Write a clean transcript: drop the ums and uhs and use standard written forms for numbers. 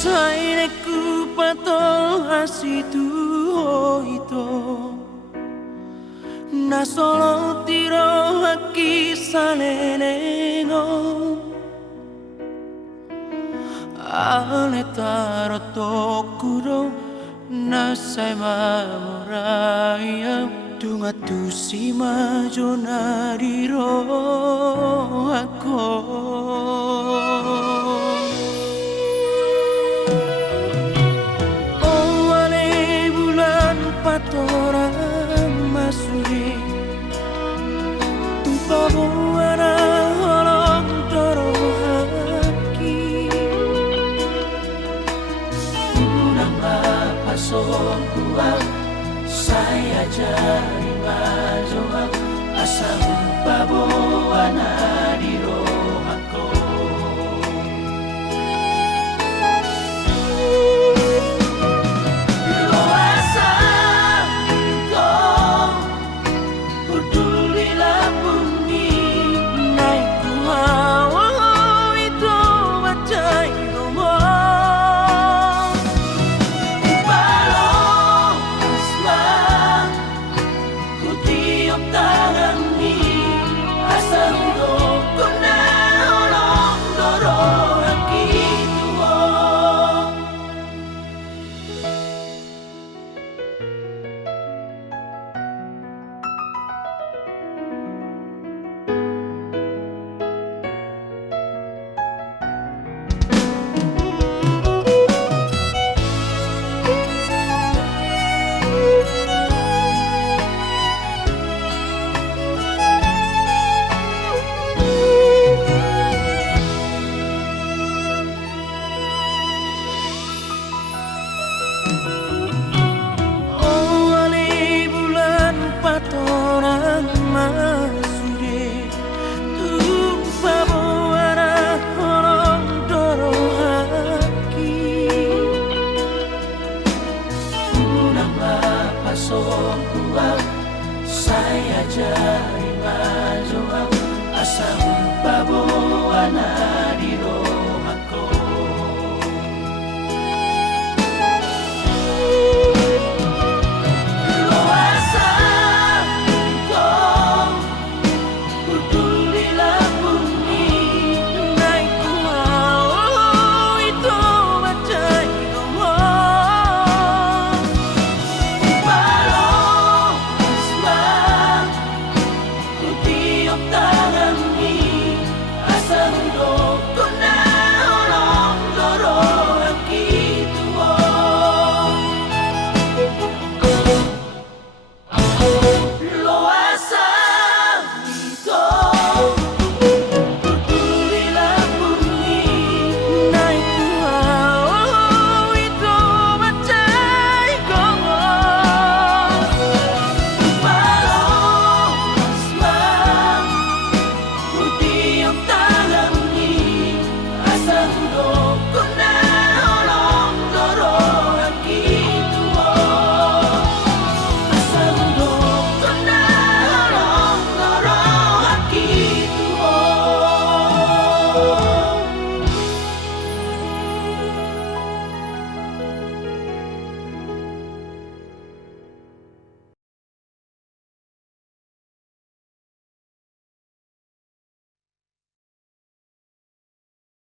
Saineku pato asitu ito na solo tiro haki salenengo ale taro tokuro na sai mamoraya tunga tusima jonariro ako. Patoran masuri Pabuana holong doro haki Unang mapasok buang Saya jari majoang Asam pabuana di rohako. Patoran masuri Tumpa buana holong doro haki Unang mapasok buang Saya jari majoang Asam pabuana